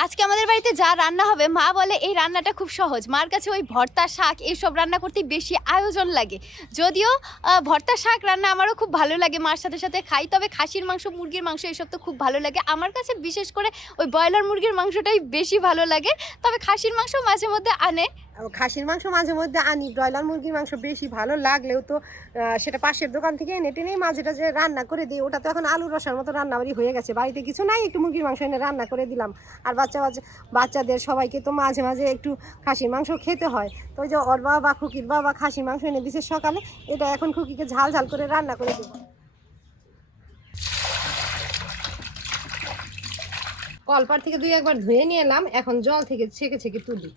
আজকে আমাদের বাড়িতে যা রান্না হবে, মা বলে এই রান্নাটা খুব সহজ। মার কাছে ওই ভর্তা শাক এইসব রান্না করতে বেশি আয়োজন লাগে। যদিও ভর্তা শাক রান্না আমারও খুব ভালো লাগে মার সাথে সাথে খাই, তবে খাসির মাংস, মুরগির মাংস এসব তো খুব ভালো লাগে। আমার কাছে বিশেষ করে ওই ব্রয়লার মুরগির মাংসটাই বেশি ভালো লাগে। তবে খাসির মাংস মাঝে মধ্যে আনে। খাসির মাংস মাঝে মধ্যে আনি, ব্রয়লার মুরগির মাংস বেশি ভালো লাগলেও তো সেটা পাশের দোকান থেকে এনে টেনেই মাঝেটা যে রান্না করে দিই। ওটা তো এখন আলু রসার মতো রান্নাবাড়ি হয়ে গেছে। বাড়িতে কিছু নাই, একটু মুরগির মাংস এনে রান্না করে দিলাম। আর বাচ্চা বাচ্চা বাচ্চাদের সবাইকে তো মাঝে মাঝে একটু খাসির মাংস খেতে হয়। তো ওই যে ওর বাবা বা খুকির বাবা খাসির মাংস এনে দিছে সকালে, এটা এখন খুকিকে ঝাল ঝাল করে রান্না করে দেবো। কলপার থেকে দুই একবার ধুয়ে নিয়ে এলাম, এখন জল থেকে ছেঁকে ছেঁকে তুলি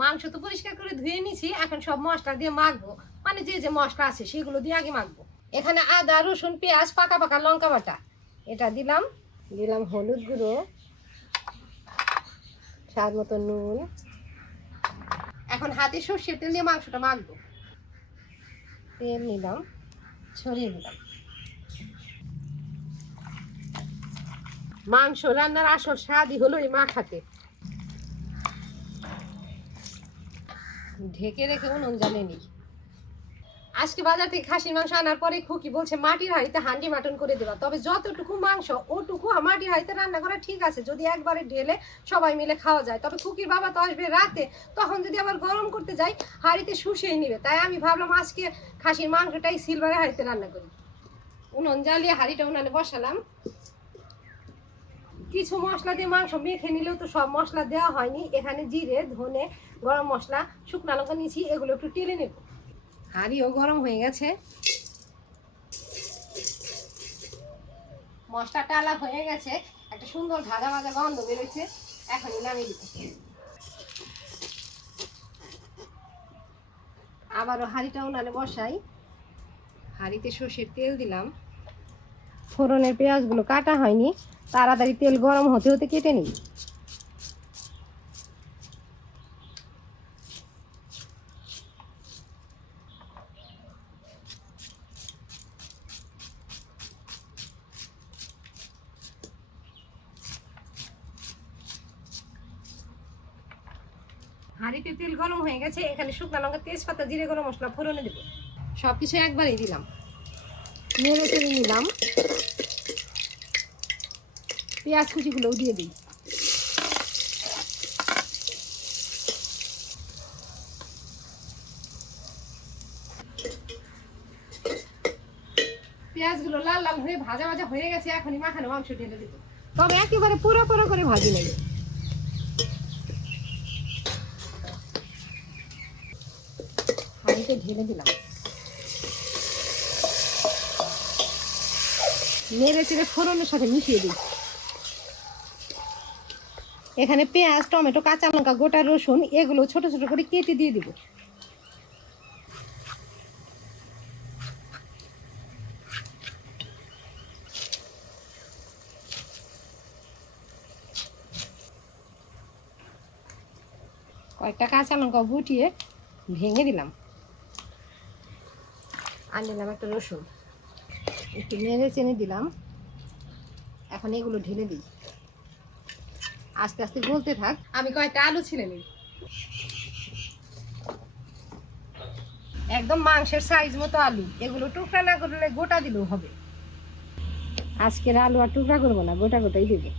মাংস তো পরিষ্কার করে ধুয়ে নিছি, এখন সব মশলা দিয়ে মাখবো। মানে যে যে মশলা আছে সেগুলো দিয়ে আগে মাখবো। এখানে আদা, রসুন, পেঁয়াজ, পাকা পাকা লঙ্কা বাটা। এটা দিলাম দিলাম হলুদ গুঁড়ো, স্বাদ মতো নুন। এখন হাতে সর্ষের তেল দিয়ে মাংসটা মাখবো। তেল নিলাম, ছড়িয়ে দিলাম। মাংস রান্নার আসল স্বাদই হলো এই মাখাতে। ঢেকে রেখে উনুন জ্বালিয়ে নিই। আজকে বাজার থেকে খাসির মাংস আনার পরে খুকি বলছে, মাটির হাঁড়িতে হান্ডি মাটন করে দেবা। তবে যতটুকু মাংস, ওটুকু মাটির হাঁড়িতে রান্না করা ঠিক আছে। যদি একবারে ঢেলে সবাই মিলে খাওয়া যায়। তবে খুকির বাবা তো আসবে রাতে। তখন যদি আবার গরম করতে যাই, হাঁড়িতে শুষিয়ে নিবে। তাই আমি ভাবলাম আজকে খাসির মাংসটাই সিলভারের হাঁড়িতে রান্না করি। উনুন জ্বালিয়ে হাঁড়িটা উনানে বসালাম। কিছু মশলা দিয়ে মাংস মেখে নিলেও তো সব মশলা দেওয়া হয়নি। এখানে জিরে, ধনে, গরম মশলা, শুকনা লঙ্কা নিয়েছি এগুলো একটু টেলে নেব। হাঁড়িও গরম হয়ে গেছে। মশলা টালা হয়ে গেছে। একটা সুন্দর ভাজা ভাজা গন্ধ বেরোচ্ছে। এখনই নামিয়ে দিব আবারও হাঁড়িটা উনানে বসাই। হাঁড়িতে সর্ষের তেল দিলাম। ফোড়নের পেঁয়াজগুলো কাটা হয়নি, তাড়াতাড়ি তেল গরম হতে হতে কেটে নিই। হাঁড়িতে তেল গরম হয়ে গেছে, এখানে শুকনো লঙ্কা, তেজপাতা, জিরে, গরম মশলা, ফোড়নে দেবো। সব কিছু একবারেই দিলাম। নেড়ে চেড়ে নিলাম। পেঁয়াজ কুচিগুলোও দিয়ে দিই। পেঁয়াজগুলো লাল লাল হয়ে ভাজা ভাজা হয়ে গেছে, এখনই মাখানো মাংস ঢেলে দেবো। তবে একেবারে পুরো পুরো করে ভাজি নেই ঢেলে দিলাম। নেড়ে চেড়ে ফোড়নের সাথে মিশিয়ে দিই। এখানে পেঁয়াজ, টমেটো, কাঁচা লঙ্কা, গোটা রসুন এগুলো ছোট ছোট করে কেটে দিয়ে দিব। কয়েকটা কাঁচা লঙ্কা গুটিয়ে ভেঙে দিলাম। আর একটা রসুন। একটু নেড়ে চেনে দিলাম। এখন এগুলো ঢেলে দিই। আস্তে আস্তে বলতে থাক। আমি কয়েকটা আলু ছিলে নিই। একদম মাংসের সাইজ মতো আলু। এগুলো টুকরা না করলে গোটা দিলেও হবে। আজকের আলু আর টুকরা করব না গোটা গোটাই দেবো।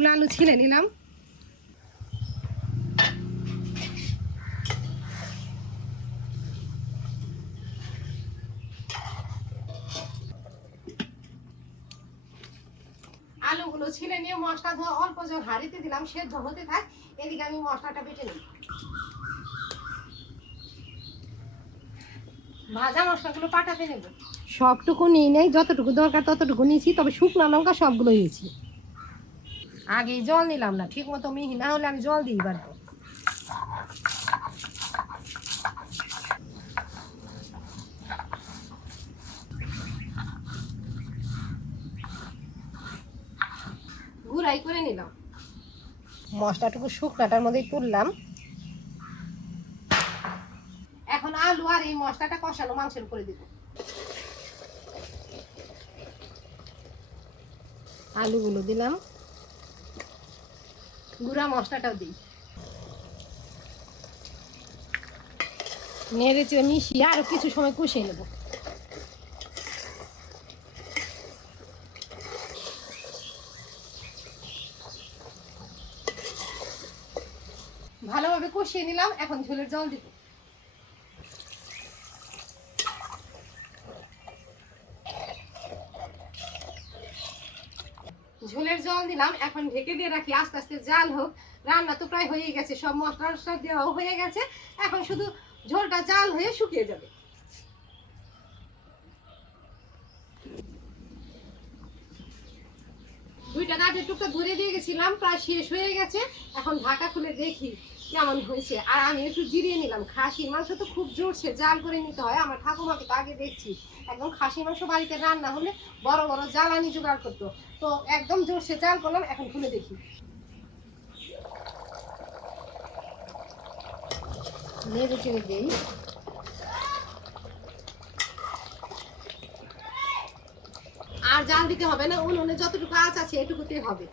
সবগুলো আলু ছিলে নিলাম। আলুগুলো ছিলে নিয়ে মশলা ধোয়া অল্প জল হাঁড়িতে দিলাম, সেদ্ধ হতে থাক। এদিকে আমি মশলাটা বেটে নিই। ভাজা মশলাগুলো পাঠাতে নেব। সবটুকু নিয়ে নেই, যতটুকু দরকার ততটুকু নিয়েছি, তবে শুকনো লঙ্কা সবগুলো নিয়েছি আগে জল নিলাম না, ঠিক মতো মিহি, না হলে আমি জল দিই বাড়বো। ঘুরাই করে নিলাম। মশলাটুকু শুকনাটার মধ্যেই তুললাম। এখন আলু আর এই মশলাটা কষানো মাংসের উপরে দিব। আলুগুলো দিলাম। গুঁড়া মশলাটাও দিই। নেড়ে চেড়ে মিশিয়ে আরও কিছু সময় কষিয়ে নেব। ভালোভাবে কষিয়ে নিলাম এখন ঝোলের জল দিব ঝোলের জল দিলাম, এখন ঢেকে দিয়ে রাখি, আস্তে আস্তে জাল হোক। রান্না তো প্রায় হয়ে গেছে, সব মশলা টশলা দেওয়াও হয়ে গেছে। এখন শুধু ঝোলটা জাল হয়ে শুকিয়ে যাবে। দুইটা কাঠের টুকটা ধরে দিয়ে গেছিলাম, প্রায় শেষ হয়ে গেছে। এখন ঢাকা খুলে দেখি। কেমন হয়েছে। আর আমি একটু জিরিয়ে নিলাম, খাসির মাংস তো খুব জোরছে, জাল করে নিতে হয়। আমার ঠাকুমাকে তো আগে দেখছি, একদম খাসির মাংস বাড়িতে রান্না হলে বড় বড় জ্বালানি জোগাড় করতো। তো একদম জোরসে জাল করলাম, এখন খুলে দেখি। নেড়ে চেড়ে দিই। আর জাল দিতে হবে না, উনুনে যতটুকু আঁচ আছে এটুকুতেই হবে।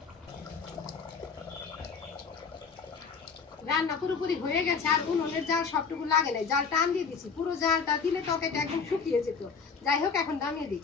রান্না পুরোপুরি হয়ে গেছে আর উনুনের জাল সবটুকু লাগে নাই। জাল টান দিয়ে দিছি পুরো জালটা দিলে তরকারিটা একদম শুকিয়ে যেত। যাই হোক এখন নামিয়ে দিই।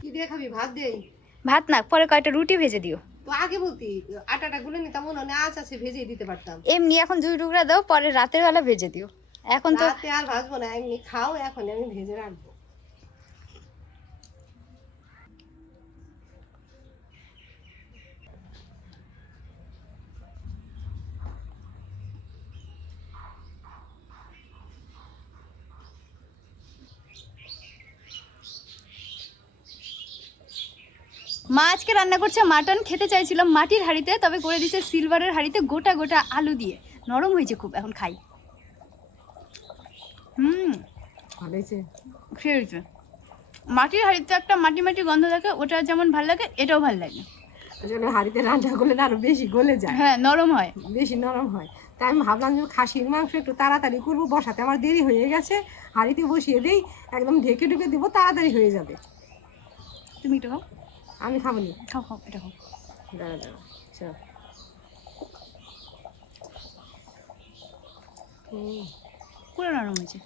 কি দিয়ে খাবি? ভাত দেই ভাত না পরে কয়টা রুটি ভেজে দিও। তো আগে বলতি আটাটা গুলে নিতাম আঁচ আছে ভেজে দিতে পারতাম। এমনি এখন দুই টুকরা দাও পরে রাতের বেলা ভেজে দিও। এখন তো রাতে আর ভাজবো না এমনি খাও এখন আমি ভেজে রাখব। মা আজকে রান্না করছে মাটন খেতে চাইছিলাম মাটির হাঁড়িতে তবে করে দিচ্ছে সিলভারের হাঁড়িতে গোটা গোটা আলু দিয়ে। নরম হয়েছে খুব এখন খাই। হুম। ভালো হয়েছে। খেয়ে হয়েছে। মাটির হাঁড়িতে একটা মাটি মাটি গন্ধ থাকে ওটা যেমন ভালো লাগে এটাও ভালো লাগে। জন্য হাঁড়িতে রান্না করলে আরও বেশি গলে যায়। হ্যাঁ নরম হয়। বেশি নরম হয়। তাই আমি ভাবলাম যে খাসির মাংস একটু তাড়াতাড়ি করব বসাতে। আমার দেরি হয়ে গেছে হাঁড়িতে বসিয়ে দেই একদম ঢেকে ঢুকে দেবো তাড়াতাড়ি হয়ে যাবে। তুমি একটু খাও। আমি খাব নি। খাও খাও এটা খাও। দাঁড়া দাঁড়া চল। পুরো নরম হয়েছে।